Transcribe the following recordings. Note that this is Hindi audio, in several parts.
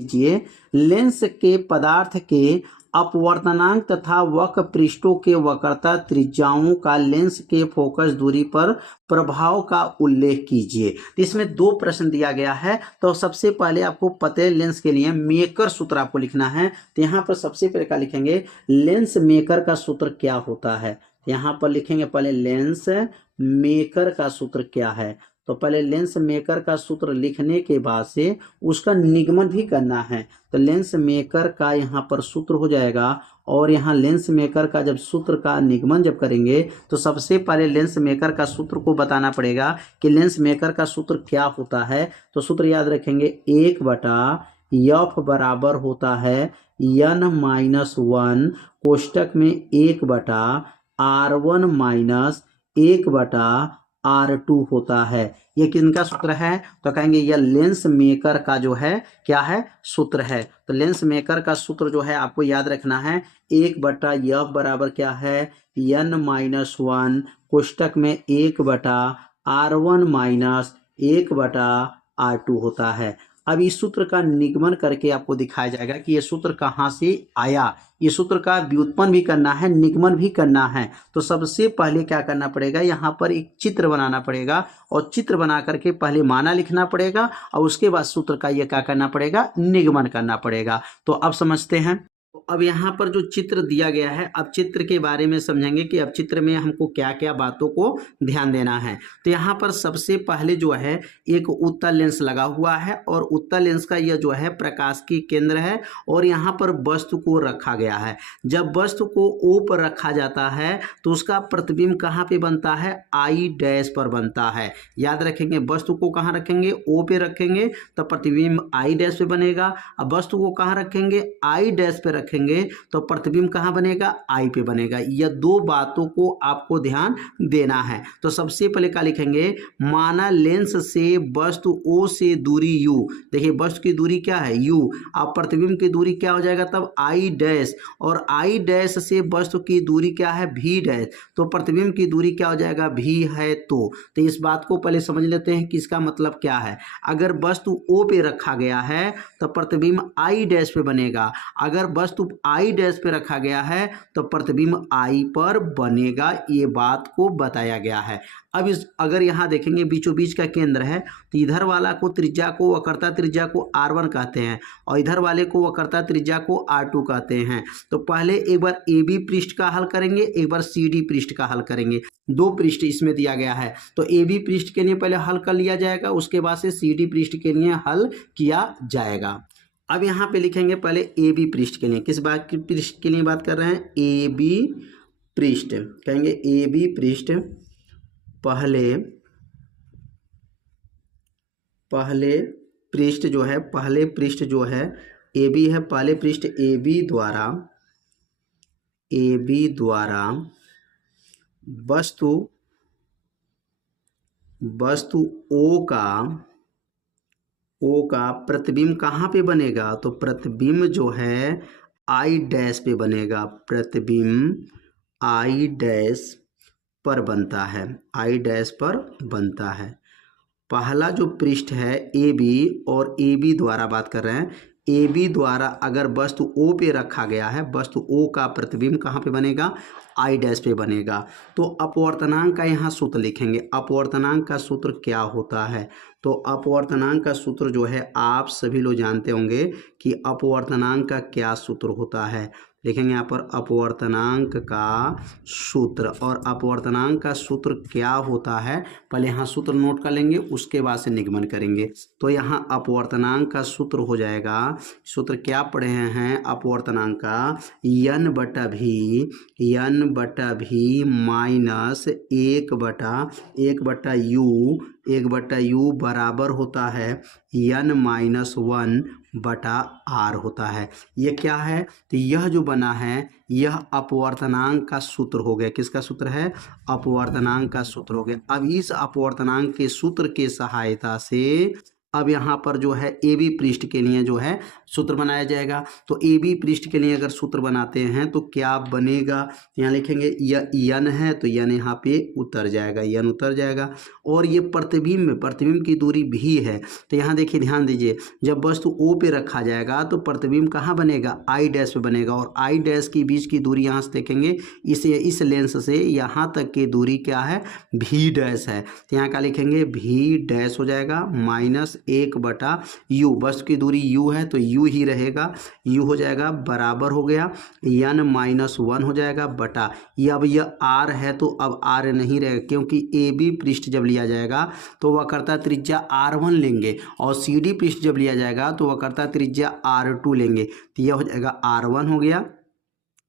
कीजिए लेंस के पदार्थ के अपवर्तनांक तथा वक्र पृष्ठों के वक्रता त्रिज्याओं का लेंस के फोकस दूरी पर प्रभाव का उल्लेख कीजिए। इसमें दो प्रश्न दिया गया है। तो सबसे पहले आपको पतले लेंस के लिए मेकर सूत्र आपको लिखना है। तो यहाँ पर सबसे पहले क्या लिखेंगे, लेंस मेकर का सूत्र क्या होता है। यहाँ पर लिखेंगे पहले लेंस मेकर का सूत्र क्या है। तो पहले लेंस मेकर का सूत्र लिखने के बाद से उसका निगमन भी करना है। तो लेंस मेकर का यहाँ पर सूत्र हो जाएगा, और यहाँ लेंस मेकर का जब सूत्र का निगमन जब करेंगे तो सबसे पहले लेंस मेकर का सूत्र को बताना पड़ेगा कि लेंस मेकर का सूत्र क्या होता है। तो सूत्र याद रखेंगे, 1/f बराबर होता है n-1 कोष्टक में 1/r1 माइनस 1/r2 होता है। ये किनका सूत्र है, तो कहेंगे यह लेंस मेकर का जो है क्या है, सूत्र है। तो लेंस मेकर का सूत्र जो है आपको याद रखना है, 1/f बराबर क्या है, n-1 कोष्टक में 1/r1 माइनस 1/r2 होता है। अब इस सूत्र का निगमन करके आपको दिखाया जाएगा कि ये सूत्र कहाँ से आया। ये सूत्र का व्युत्पन्न भी करना है, निगमन भी करना है। तो सबसे पहले क्या करना पड़ेगा, यहाँ पर एक चित्र बनाना पड़ेगा, और चित्र बना करके पहले माना लिखना पड़ेगा, और उसके बाद सूत्र का ये क्या करना पड़ेगा, निगमन करना पड़ेगा। तो अब समझते हैं। अब यहाँ पर जो चित्र दिया गया है, अब चित्र के बारे में समझेंगे कि अब चित्र में हमको क्या क्या बातों को ध्यान देना है। तो यहाँ पर सबसे पहले जो है एक उत्तल लेंस लगा हुआ है, और उत्तल लेंस का यह जो है प्रकाश की केंद्र है, और यहाँ पर वस्तु को रखा गया है। जब वस्तु को O पर रखा जाता है तो उसका प्रतिबिंब कहाँ पे बनता है, I डैश पर बनता है। याद रखेंगे, वस्तु को कहाँ रखेंगे, O पे रखेंगे तो प्रतिबिंब I डैश पे बनेगा। अब वस्तु को कहाँ रखेंगे, I डैश पे रखेंगे तो प्रतिबिंब कहाँ बनेगा, I पे बनेगा। यह दो बातों को आपको ध्यान देना है। तो सबसे पहले क्या लिखेंगे, माना लेंस से वस्तु O से दूरी U। देखिए वस्तु की दूरी क्या है, U। अब प्रतिबिंब की दूरी क्या हो जाएगा तब, I डैश, और I डैश से वस्तु की दूरी क्या है, V डैश। तो प्रतिबिंब की दूरी क्या हो जाएगा, V है। तो इस बात को पहले समझ लेते हैं कि इसका मतलब क्या है। अगर वस्तु O पे रखा गया है तो प्रतिबिंब I डैश पे बनेगा। अगर वस्तु I डैश पे रखा गया है तो प्रतिबिंब I पर बनेगा। ये बात को बताया गया है। अब इस अगर यहाँ देखेंगे बीचों बीच का केंद्र है, तो इधर वाला को त्रिज्या को, वक्रता त्रिज्या को R1 कहते हैं, और इधर वाले को वक्रता त्रिज्या को R2 कहते हैं। तो पहले एक बार AB पृष्ठ का हल करेंगे, एक बार CD पृष्ठ का हल करेंगे। दो पृष्ठ इसमें दिया गया है, तो AB पृष्ठ के लिए पहले हल कर लिया जाएगा, उसके बाद से CD पृष्ठ के लिए हल किया जाएगा। अब यहाँ पे लिखेंगे पहले AB पृष्ठ के लिए, किस बात की पृष्ठ के लिए बात कर रहे हैं, AB पृष्ठ। कहेंगे AB पृष्ठ पहले पृष्ठ जो है, पहले पृष्ठ जो है AB है, पहले पृष्ठ AB द्वारा वस्तु O का प्रतिबिंब कहाँ पे बनेगा, तो प्रतिबिंब जो है I डैश पे बनेगा। प्रतिबिंब I डैश पर बनता है, I डैश पर बनता है। पहला जो पृष्ठ है AB, और AB द्वारा बात कर रहे हैं, AB द्वारा अगर वस्तु O पे रखा गया है, वस्तु O का प्रतिबिंब कहाँ पे बनेगा, I डैश पे बनेगा। तो अपवर्तनांक का यहाँ सूत्र लिखेंगे। अपवर्तनांक का सूत्र क्या होता है, तो अपवर्तनांक का सूत्र जो है आप सभी लोग जानते होंगे कि अपवर्तनांक का क्या सूत्र होता है। लिखेंगे यहाँ पर अपवर्तनांक का सूत्र, और अपवर्तनांक का सूत्र क्या होता है पहले यहाँ सूत्र नोट कर लेंगे, उसके बाद से निगमन करेंगे। तो यहाँ अपवर्तनांक का सूत्र हो जाएगा, सूत्र क्या पढ़े हैं अपवर्तनांक का, n/v माइनस 1/u बराबर होता है n-1/r होता है। ये क्या है, तो यह जो बना है यह अपवर्तनांक का सूत्र हो गया। किसका सूत्र है, अपवर्तनांक का सूत्र हो गया। अब इस अपवर्तनांक के सूत्र के सहायता से अब यहाँ पर जो है ए बी पृष्ठ के लिए जो है सूत्र बनाया जाएगा। तो ए बी पृष्ठ के लिए अगर सूत्र बनाते हैं तो क्या बनेगा, यहाँ लिखेंगे यन है तो यन यहाँ पे उतर जाएगा, यन उतर जाएगा। और ये प्रतिबिंब की दूरी भी है, तो यहाँ देखिए ध्यान दीजिए, जब वस्तु ओ पे रखा जाएगा तो प्रतिबिंब कहाँ बनेगा, आई डैश पे बनेगा। और आई डैश की बीच की दूरी यहाँ से देखेंगे, इस लेंस से यहाँ तक की दूरी क्या है, भी डैश है। तो यहाँ क्या लिखेंगे, भी डैश हो जाएगा माइनस 1/u, वस्तु की दूरी u है तो u ही रहेगा, u हो जाएगा बराबर हो गया n-1 हो जाएगा बटा ये। अब यह r है तो अब r नहीं रहेगा, क्योंकि ए बी पृष्ठ जब लिया जाएगा तो वक्रता त्रिज्या r1 लेंगे, और सी डी पृष्ठ जब लिया जाएगा तो वक्रता त्रिज्या r2 लेंगे। तो यह हो जाएगा r1 हो गया,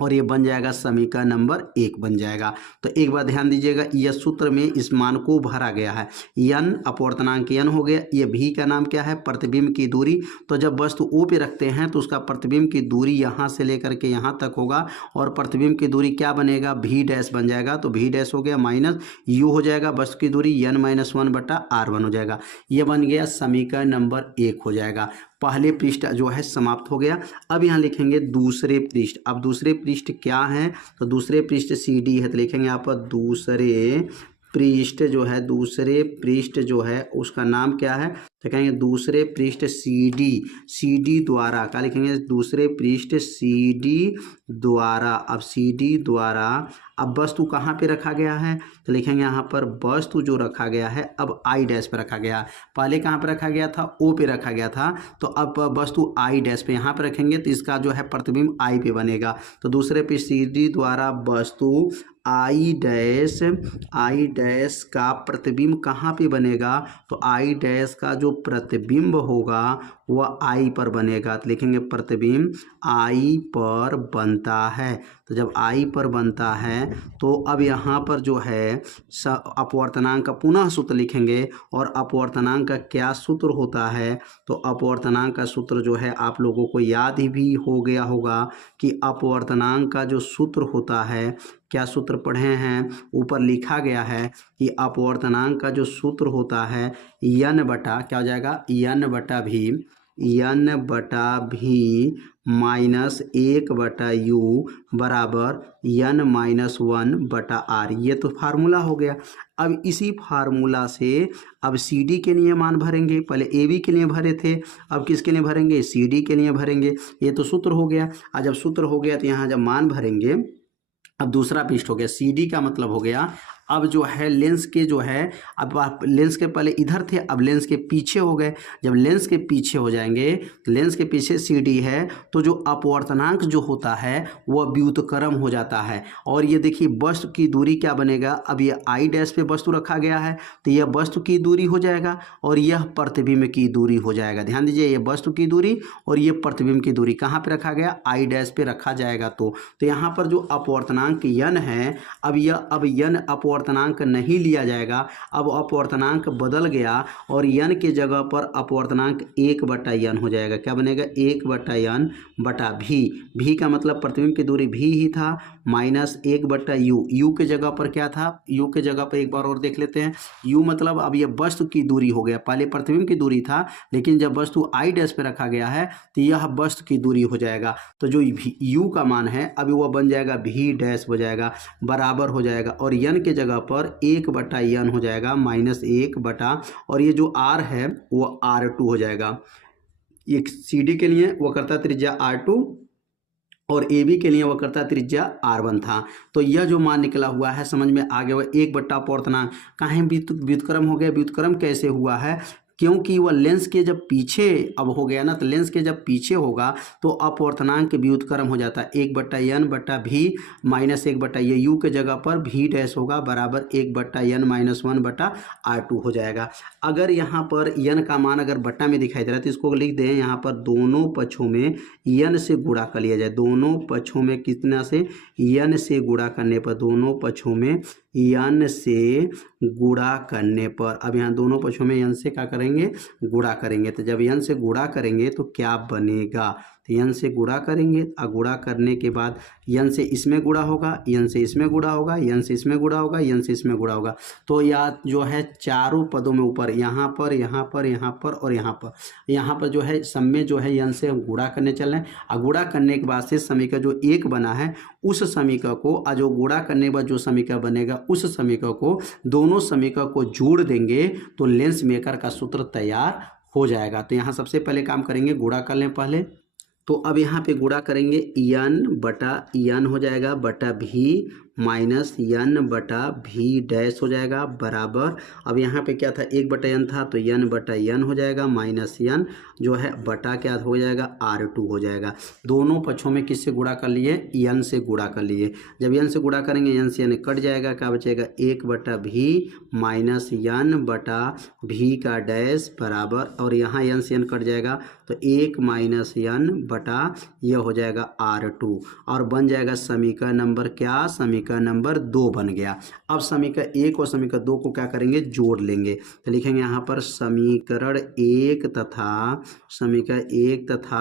और ये बन जाएगा समीकरण नंबर 1 बन जाएगा। तो एक बार ध्यान दीजिएगा, यह सूत्र में इस मान को भरा गया है, यन अपवर्तनांक यन हो गया, ये भी का नाम क्या है, प्रतिबिंब की दूरी। तो जब वस्तु ओ पे रखते हैं तो उसका प्रतिबिंब की दूरी यहाँ से लेकर के यहाँ तक होगा, और प्रतिबिंब की दूरी क्या बनेगा, भी डैश बन जाएगा। तो भी डैश हो गया माइनस यू हो जाएगा, वस्तु की दूरी n-1/r1 हो जाएगा। ये बन गया समीकरण नंबर 1 हो जाएगा। पहले पृष्ठ जो है समाप्त हो गया। अब यहाँ लिखेंगे दूसरे पृष्ठ। अब दूसरे पृष्ठ क्या है, तो दूसरे पृष्ठ सी डी है, तो लिखेंगे यहाँ पर दूसरे पृष्ठ जो है उसका नाम क्या है, तो कहेंगे दूसरे पृष्ठ सी डी द्वारा, क्या लिखेंगे, दूसरे पृष्ठ सी डी द्वारा। अब सी डी द्वारा अब वस्तु कहाँ पे रखा गया है, तो लिखेंगे यहाँ पर वस्तु जो रखा गया है अब आई डैश पे रखा गया, पहले कहाँ पे रखा गया था, ओ पे रखा गया था, तो अब वस्तु आई डैश पे यहाँ पे रखेंगे तो इसका जो है प्रतिबिंब आई पे बनेगा। तो दूसरे पे सी डी द्वारा वस्तु आई डैश का प्रतिबिंब कहाँ पे बनेगा, तो आई डैश का जो प्रतिबिंब होगा वह आई पर बनेगा। तो लिखेंगे प्रतिबिंब आई पर बनता है। तो जब आई पर बनता है तो अब यहाँ पर जो है अपवर्तनांक का पुनः सूत्र लिखेंगे, और अपवर्तनांक का क्या सूत्र होता है, तो अपवर्तनांक का सूत्र जो है आप लोगों को याद ही भी हो गया होगा कि अपवर्तनांक का जो सूत्र होता है, क्या सूत्र पढ़े हैं, ऊपर लिखा गया है कि अपवर्तनांक का जो सूत्र होता है यन बटा क्या हो जाएगा, यन बटा भी माइनस 1/u बराबर n-1/r। ये तो फार्मूला हो गया। अब इसी फार्मूला से अब सी डी के लिए मान भरेंगे, पहले ए बी के लिए भरे थे, अब किसके लिए भरेंगे, सी डी के लिए भरेंगे। ये तो सूत्र हो गया। आज जब सूत्र हो गया तो यहाँ जब मान भरेंगे, अब दूसरा पृष्ठ हो गया, सी डी का मतलब हो गया अब जो है लेंस के जो है, अब आप लेंस के पहले इधर थे, अब लेंस के पीछे हो गए। जब लेंस के पीछे हो जाएंगे, लेंस के पीछे सी डी है, तो जो अपवर्तनांक जो होता है वह व्युत्क्रम हो जाता है। और ये देखिए वस्तु की दूरी क्या बनेगा, अब ये आई डैश पे वस्तु रखा गया है तो यह वस्तु की दूरी हो जाएगा, और यह प्रतिबिंब की दूरी हो जाएगा। ध्यान दीजिए, ये वस्तु की दूरी और ये प्रतिबिंब की दूरी कहाँ पे रखा गया, आई डैश पे रखा जाएगा। तो यहाँ पर जो अपवर्तनांक यन है, अब यन अपवर्तनांक नहीं लिया जाएगा, अब अपवर्तनांक बदल गया और यन के जगह पर अपवर्तनांक 1/n हो जाएगा। क्या बनेगा, 1/n बटा भी का मतलब प्रतिबिंब की दूरी भी ही था, माइनस 1/u। यू के जगह पर क्या था, यू के जगह पर एक बार और देख लेते हैं। यू मतलब अब यह वस्तु की दूरी हो गया, पहले प्रतिबिंब की दूरी था, लेकिन जब वस्तु आई डैश पे रखा गया है तो यह वस्तु की दूरी हो जाएगा। तो जो यू का मान है अभी वह बन जाएगा भी डैश हो जाएगा, बराबर हो जाएगा, और यन के जगह पर 1/n हो जाएगा, -1 और ये जो r है वो r2 हो जाएगा। ये सी डी के लिए वक्रता त्रिज्या r2 और ए बी के लिए वक्रता त्रिज्या r1 था। तो यह जो मान निकला हुआ है समझ में आ गया, 1/अपवर्तनांक काहे व्युत्क्रम हो गया। व्युत्क्रम कैसे हुआ है, क्योंकि वह लेंस के जब पीछे अब हो गया ना, तो लेंस के जब पीछे होगा तो अपवर्तनांक व्युत्क्रम हो जाता है, 1/n बटा भी माइनस 1 ये यू के जगह पर भी डैश होगा बराबर 1/n-1/r2 हो जाएगा। अगर यहाँ पर n का मान अगर बट्टा में दिखाई दे रहा है तो इसको लिख दें, यहाँ पर दोनों पक्षों में n से गुणा कर लिया जाए। दोनों पक्षों में कितना से, n से गुणा करने पर, दोनों पक्षों में n से गुणा करने पर, अब यहाँ दोनों पक्षों में n से क्या करेंगे, गुणा करेंगे। तो जब n से गुणा करेंगे तो क्या बनेगा, तो n से गुणा करेंगे और गुणा करने के बाद n से इसमें गुणा होगा, n से इसमें गुणा होगा, n से इसमें गुणा होगा, n से इसमें गुणा होगा। तो या जो है चारों पदों में ऊपर यहाँ पर यहाँ पर यहाँ पर और यहाँ पर जो है सब में जो है n से हम गुणा करने चल रहे हैं। और गुणा करने के बाद से समीकरण जो एक बना है उस समीकरण को जो गुणा करने के बाद जो समीकरण बनेगा उस समीकरण को दोनों समीकरण को जोड़ देंगे तो लेंस मेकर का सूत्र तैयार हो जाएगा। तो यहाँ सबसे पहले काम करेंगे, गुणा कर लें पहले। तो अब यहाँ पे गुणा करेंगे, n बटा n हो जाएगा बटा भी माइनस n बटा भी डैश हो जाएगा बराबर, अब यहाँ पे क्या था 1 बटा n था तो n बटा n हो जाएगा माइनस n जो है बटा क्या हो जाएगा R2 हो जाएगा। दोनों पक्षों में किससे गुणा कर लिए, n से गुणा कर लिए। जब n से गुणा करेंगे n से n कट जाएगा, क्या बचेगा 1 बटा भी माइनस n बटा भी का डैश बराबर, और यहाँ n से n कट जाएगा तो 1 माइनस n बटा यह हो जाएगा R2 और बन जाएगा समीकरण नंबर क्या, समीकरण नंबर 2 बन गया। अब समीकरण 1 और समीकरण 2 को क्या करेंगे, जोड़ लेंगे। तो लिखेंगे यहाँ पर समीकरण 1 तथा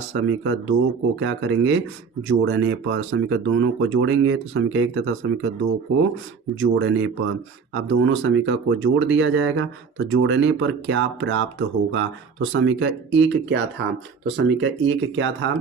समीकरण 2 को क्या करेंगे, जोड़ने पर समीकरण दोनों को जोड़ेंगे तो समीकरण 1 तथा समीकरण 2 को जोड़ने पर अब दोनों समीकरण को जोड़ दिया जाएगा। तो जोड़ने पर क्या प्राप्त होगा, तो समीकरण 1 क्या था, तो समीकरण 1 क्या था,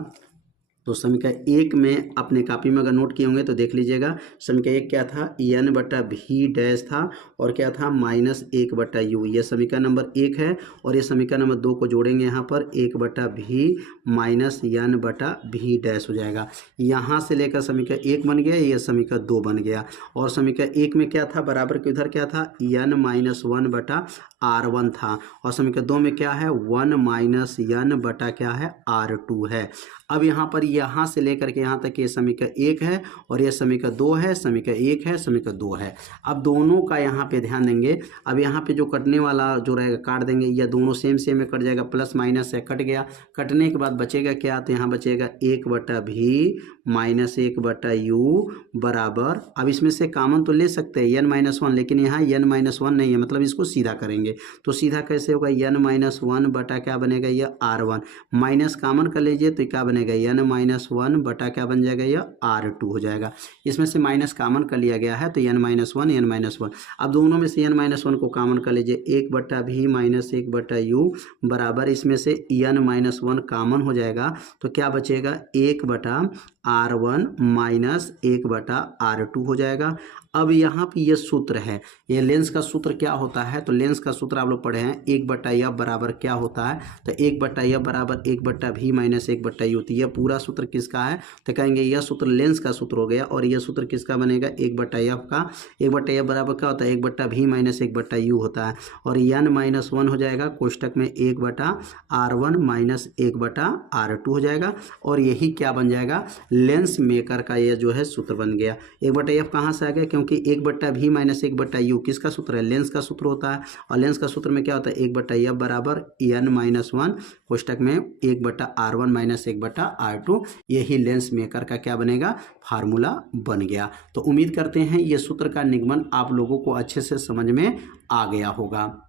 तो समीकरण 1 में अपने कॉपी में अगर नोट किए होंगे तो देख लीजिएगा। समीकरण 1 क्या था, n बटा भी डैश था और क्या था माइनस 1 बटा यू, ये समीकरण नंबर 1 है। और ये समीकरण नंबर 2 को जोड़ेंगे यहाँ पर 1 बटा भी माइनस n बटा भी डैश हो जाएगा। यहाँ से लेकर समीकरण 1 बन गया, ये समीकरण 2 बन गया। और समीकरण 1 में क्या था, बराबर के उधर क्या था n माइनस 1 बटा R1 था, और समीकरण 2 में क्या है 1 माइनस n बटा क्या है R2 है। अब यहाँ पर यहाँ से लेकर के यहाँ तक ये समीकरण 1 है और ये समीकरण 2 है, समीकरण 1 है, समीकरण 2 है। अब दोनों का यहाँ पे ध्यान देंगे। अब यहाँ पे जो कटने वाला जो रहेगा काट देंगे, या दोनों सेम में कट जाएगा, प्लस माइनस है कट गया। कटने के बाद बचेगा क्या, तो यहाँ बचेगा 1 बटा भी माइनस 1 बटा यू बराबर, अब इसमें से कॉमन तो ले सकते हैं n माइनस 1, लेकिन यहाँ n माइनस 1 नहीं है, मतलब इसको सीधा करेंगे तो सीधा कैसे होगा, n माइनस 1 बटा क्या बनेगा, यह R1 माइनस कॉमन कर लीजिए तो क्या बनेगा n माइनस 1 बटा क्या बन जाएगा, यह R2 हो जाएगा। इसमें से माइनस कॉमन कर लिया गया है तो n माइनस 1 n माइनस 1। अब दोनों में से n माइनस 1 को कॉमन कर लीजिए, 1 बटा भी माइनस 1 बटा यू बराबर, इसमें से n माइनस 1 कॉमन हो जाएगा तो क्या बचेगा 1 बटा R1 माइनस 1 बटा R2 हो जाएगा। अब यहाँ पे ये सूत्र है, ये लेंस का सूत्र क्या होता है, तो लेंस का सूत्र आप लोग पढ़े हैं 1 बटा यह बराबर क्या होता है, तो 1 बटा यह बराबर 1 बटा भी माइनस 1 बटा यू। तो यह पूरा सूत्र किसका है, तो कहेंगे यह सूत्र लेंस का सूत्र हो गया। और यह सूत्र किसका बनेगा, 1 बटा यह का, 1 बटा यह बराबर क्या होता है 1 बटा भी माइनस 1 बटा यू होता है। और n माइनस 1 हो जाएगा कोष्टक में 1 बटा R1 माइनस 1 बटा R2 हो जाएगा। और यही क्या बन जाएगा, लेंस मेकर का यह जो है सूत्र बन गया। 1 बटा एफ कहाँ से आ गया, क्योंकि 1 बटा भी माइनस 1 बटा यू किसका सूत्र है, लेंस का सूत्र होता है। और लेंस का सूत्र में क्या होता है 1 बटा एफ बराबर n माइनस 1 कोष्टक में 1 बटा R1 माइनस 1 बटा R2। यही लेंस मेकर का क्या बनेगा, फार्मूला बन गया। तो उम्मीद करते हैं ये सूत्र का निगमन आप लोगों को अच्छे से समझ में आ गया होगा।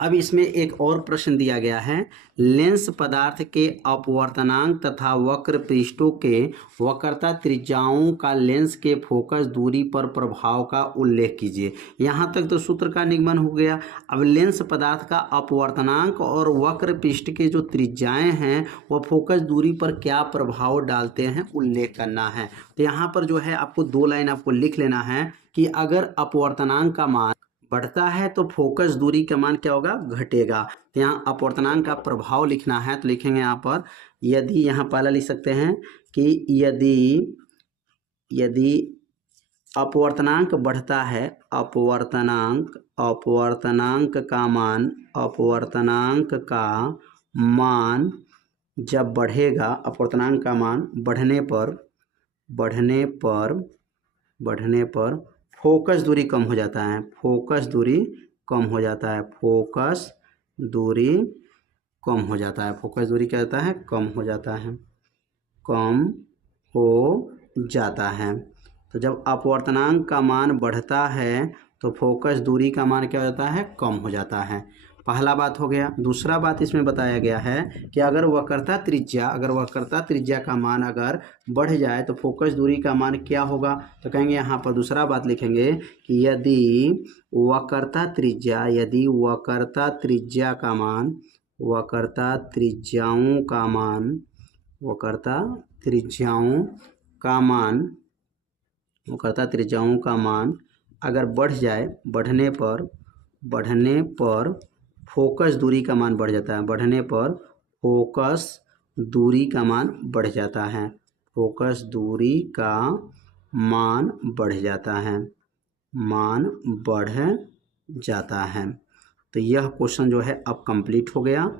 अब इसमें एक और प्रश्न दिया गया है, लेंस पदार्थ के अपवर्तनांक तथा वक्र पृष्ठों के वक्रता त्रिज्याओं का लेंस के फोकस दूरी पर प्रभाव का उल्लेख कीजिए। यहाँ तक तो सूत्र का निगमन हो गया। अब लेंस पदार्थ का अपवर्तनांक और वक्र पृष्ठ के जो त्रिज्याएं हैं वह फोकस दूरी पर क्या प्रभाव डालते हैं, उल्लेख करना है। तो यहाँ पर जो है आपको 2 लाइन आपको लिख लेना है कि अगर अपवर्तनांक का मान बढ़ता है तो फोकस दूरी का मान क्या होगा, घटेगा। तो यहाँ अपवर्तनांक का प्रभाव लिखना है तो लिखेंगे यहाँ पर, यदि यहाँ पहला लिख सकते हैं कि यदि अपवर्तनांक बढ़ता है, अपवर्तनांक का मान जब बढ़ेगा, अपवर्तनांक का मान बढ़ने पर फोकस दूरी कम हो जाता है, फोकस दूरी कम हो जाता है, फोकस दूरी क्या होता है, कम हो जाता है। तो जब अपवर्तनांक का मान बढ़ता है तो फोकस दूरी का मान क्या हो जाता है, कम हो जाता है। पहला बात हो गया। दूसरा बात इसमें बताया गया है कि अगर वक्रता त्रिज्या का मान अगर बढ़ जाए तो फोकस दूरी का मान क्या होगा। तो कहेंगे यहाँ पर दूसरा बात लिखेंगे कि यदि वक्रता त्रिज्या का मान वक्रता त्रिज्याओं का मान अगर बढ़ जाए, बढ़ने पर फोकस दूरी का मान बढ़ जाता है, बढ़ने पर फोकस दूरी का मान बढ़ जाता है, फोकस दूरी का मान बढ़ जाता है, मान बढ़ जाता है। तो यह क्वेश्चन जो है अब कंप्लीट हो गया।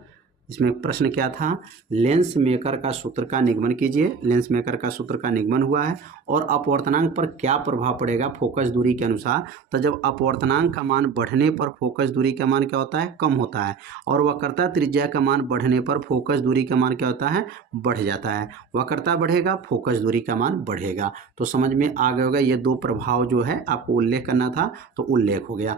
इसमें प्रश्न क्या था, लेंस मेकर का सूत्र का निगमन कीजिए। लेंस मेकर का सूत्र का निगमन हुआ है और अपवर्तनांक पर क्या प्रभाव पड़ेगा फोकस दूरी के अनुसार। तो जब अपवर्तनांक का मान बढ़ने पर फोकस दूरी का मान क्या होता है, कम होता है, और वक्रता त्रिज्या का मान बढ़ने पर फोकस दूरी का मान क्या होता है, बढ़ जाता है। वक्रता बढ़ेगा, फोकस दूरी का मान बढ़ेगा। तो समझ में आ गया होगा, ये दो प्रभाव जो है आपको उल्लेख करना था तो उल्लेख हो गया।